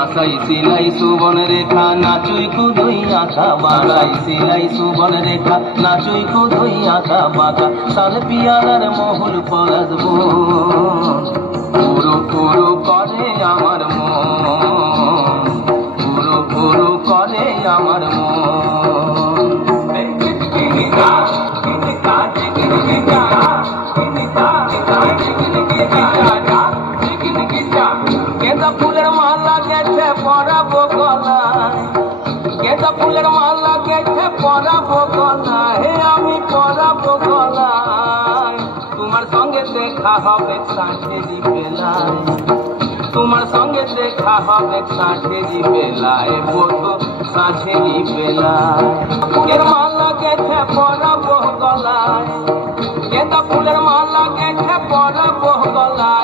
বাসাই সিলাই সুবন রেখা নাচুই কুদুই আঁকা বাঁকাই সিলাই সুবন রেখা নাচুই কুদুই আঁকা বাঁকা সাল পিয়ালার মহুল পলাশ পুরো পুরো করে আমার মন পুরো পুরো করে আমার মন गेंदा फूलेर माला गेছে পরাবো গলায় गेंदा फूलेर माला गेছে পরাবো গলায় হে আমি পরাবো গলায় তোমার সঙ্গে দেখা হবে সাঁঝেরি বেলায় তোমার সঙ্গে দেখা হবে সাঁঝেরি বেলায় বলো সাঁঝেরি বেলায় ফুলের মালা গেছে পরাবো গলায় गेंदा फूलेर माला गेছে পরাবো গলায়